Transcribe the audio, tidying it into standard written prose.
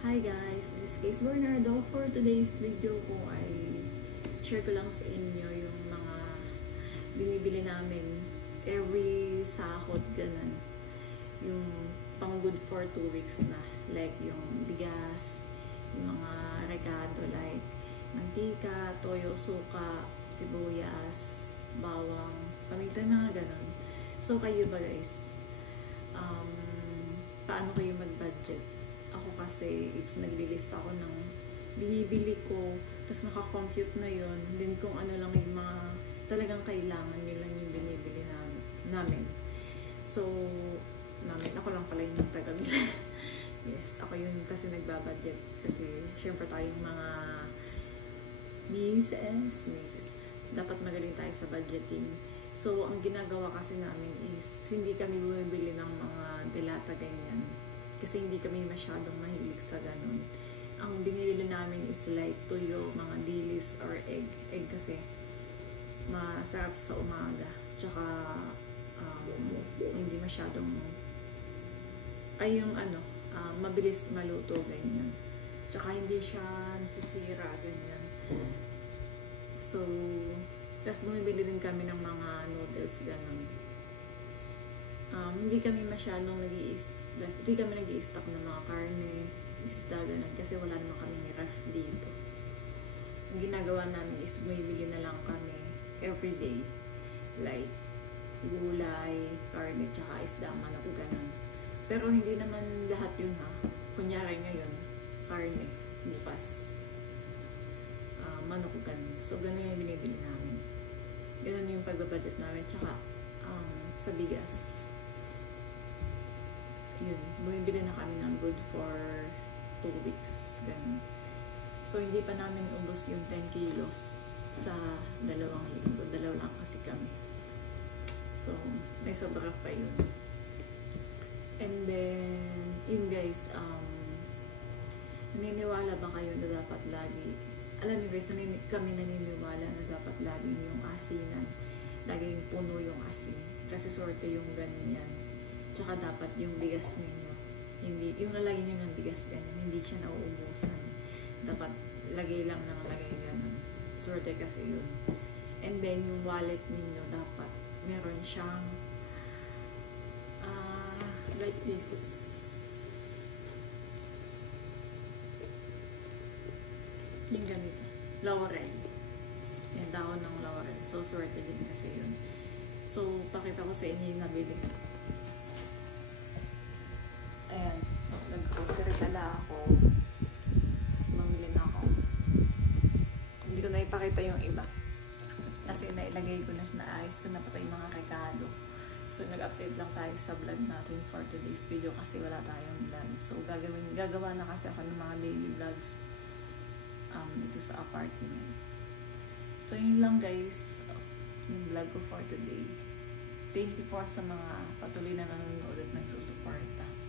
Hi guys, this is Case Bernardo. For today's video ko ay share ko lang sa inyo yung mga binibili namin every sahod, ganun. Yung pang good for 2 weeks na. Like yung bigas, yung mga rekado like mantika, toyo, suka, sibuyas, bawang, paminta, mga ganun. So kayo ba guys? Paano kayo mag-budget? Ako kasi is naglilista ako ng binibili ko, tapos nakakompute na yun, din kung ano lang yung mga talagang kailangan, yun lang yung binibili namin. So, ako lang pala yung taga-bila. Yes, ako yun kasi nagbabudget. Kasi, syempre tayong mga misis, dapat magaling tayo sa budgeting. So, ang ginagawa kasi namin is, hindi kami bumibili ng mga delata ganyan. Kasi hindi kami masyadong mahilig sa ganun. Ang binili namin is like tuyo, mga dilis, or egg. Egg kasi masarap sa umaga. Tsaka hindi masyadong mabilis maluto ganyan. Tsaka hindi siya nasisira ganyan. So, tapos bumibili din kami ng mga noodles ganun. Hindi kami masyadong hindi kami nag-i-stock ng mga karne, isda, ganun, kasi wala naman kaming ref dito. Ang ginagawa namin is bumibili na lang kami everyday. Like, gulay, karne, tsaka isda, manok, ganun. Pero hindi naman lahat yun ha. Kunyari ngayon, karne, bukas, manok, ganun. So, ganun yung binibili namin. Ganun yung pag-budget namin. Tsaka, sa bigas. Yun, bumibili na kami ng good for 2 weeks. Ganun. So, hindi pa namin ubos yung 10 kilos sa 2 linggo. 2 lang kasi kami. So, may sobra pa yun. And then, yun guys, naniniwala ba kayo na dapat lagi, alam niyo guys, kami naniniwala na dapat lagi yung asinan, laging puno yung asin. Kasi sorte yung ganyan. Tsaka dapat yung bigas ninyo, yung lalagyan nyo ng bigas ganyan, hindi siya nauubusan. Dapat lagay lang ng lagay ganun. Sorte kasi yun. And then yung wallet ninyo dapat meron siyang like this. Yung ganito. Laurel. Yung dahon ng laurel. So sorte din kasi yun. So pakita ko sa inyo yung nabili. Ayan, nag-grocery pala ako. Tapos mamili na ako. Hindi ko na ipakita yung iba. Kasi nailagay ko na siya, naayos ko na pati yung mga rekado. So nag-upload lang tayo sa vlog natin for today's video kasi wala tayong vlog. So gagawa na kasi ako ng mga daily vlogs dito sa apartment. So yun lang guys, yung vlog ko for today. Thank you po sa mga patuloy na nanonood at nagsusuporta.